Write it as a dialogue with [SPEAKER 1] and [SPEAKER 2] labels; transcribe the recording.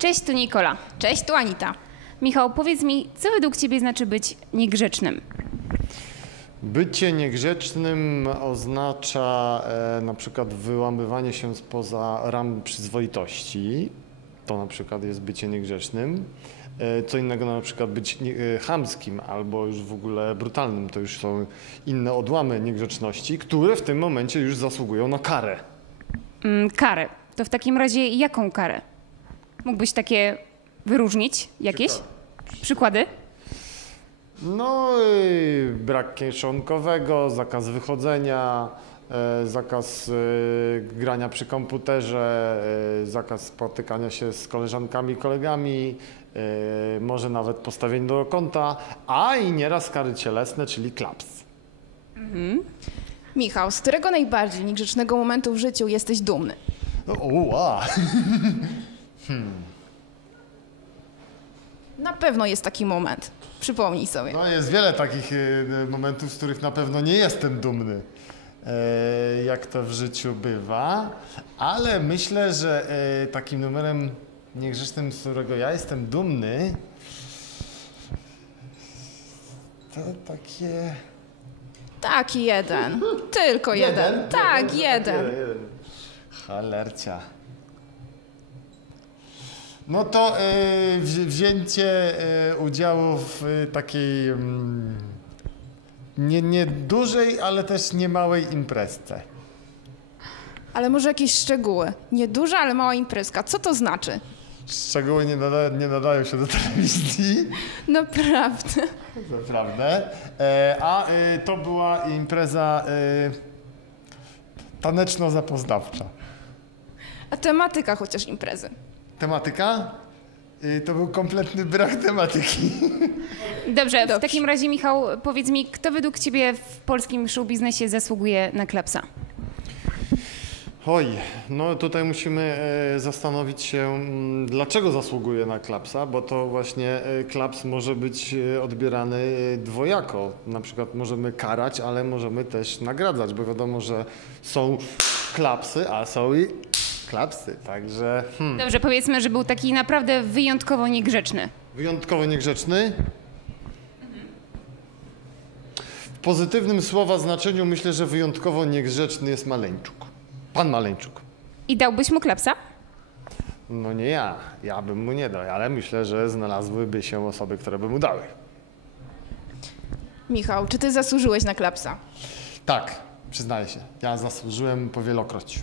[SPEAKER 1] Cześć, tu Nikola.
[SPEAKER 2] Cześć, tu Anita.
[SPEAKER 1] Michał, powiedz mi, co według ciebie znaczy być niegrzecznym?
[SPEAKER 3] Bycie niegrzecznym oznacza e, na przykład wyłamywanie się spoza ram przyzwoitości. To na przykład jest bycie niegrzecznym. E, co innego na przykład być nie, e, chamskim albo już w ogóle brutalnym. To już są inne odłamy niegrzeczności, które w tym momencie już zasługują na karę.
[SPEAKER 1] Mm, karę. To w takim razie jaką karę? Mógłbyś takie wyróżnić jakieś? Przykłady?
[SPEAKER 3] No, y, brak kieszonkowego, zakaz wychodzenia, e, zakaz y, grania przy komputerze, zakaz spotykania się z koleżankami, kolegami, może nawet postawienie do kąta, a i nieraz kary cielesne, czyli klaps.
[SPEAKER 2] Michał, z którego najbardziej niegrzecznego momentu w życiu jesteś dumny?
[SPEAKER 3] No, uła.
[SPEAKER 2] Na pewno jest taki moment. Przypomnij sobie.
[SPEAKER 3] No jest wiele takich y, momentów, z których na pewno nie jestem dumny, e, jak to w życiu bywa, ale myślę, że e, takim numerem niegrzecznym, z którego ja jestem dumny, to takie...
[SPEAKER 2] Taki jeden. Tylko jeden. Tak, jeden.
[SPEAKER 3] Cholercia. No to wzi- wzięcie e, udziału w e, takiej mm, nie, nie dużej, ale też nie małej imprezce.
[SPEAKER 2] Ale może jakieś szczegóły. Nieduża, ale mała imprezka. Co to znaczy?
[SPEAKER 3] Szczegóły nie, nada, nie nadają się do telewizji,
[SPEAKER 2] Naprawdę.
[SPEAKER 3] naprawdę. E, a e, to była impreza e, taneczno-zapoznawcza.
[SPEAKER 2] A tematyka chociaż imprezy.
[SPEAKER 3] Tematyka? E, to był kompletny brak tematyki.
[SPEAKER 1] Dobrze, w takim razie Michał, powiedz mi, kto według ciebie w polskim showbiznesie zasługuje na klapsa?
[SPEAKER 3] Oj, no tutaj musimy e, zastanowić się, mm, dlaczego zasługuje na klapsa, bo to właśnie e, klaps może być e, odbierany e, dwojako. Na przykład możemy karać, ale możemy też nagradzać, bo wiadomo, że są klapsy, a są i klapsy. Także hmm,
[SPEAKER 1] Dobrze, powiedzmy, że był taki naprawdę wyjątkowo niegrzeczny.
[SPEAKER 3] wyjątkowo niegrzeczny. W pozytywnym słowa znaczeniu myślę, że wyjątkowo niegrzeczny jest Maleńczuk. Pan Maleńczuk.
[SPEAKER 1] I dałbyś mu klapsa?
[SPEAKER 3] No nie ja, ja bym mu nie dał, ale myślę, że znalazłyby się osoby, które by mu dały.
[SPEAKER 2] Michał, czy ty zasłużyłeś na klapsa?
[SPEAKER 3] Tak, przyznaję się, ja zasłużyłem powielokroć.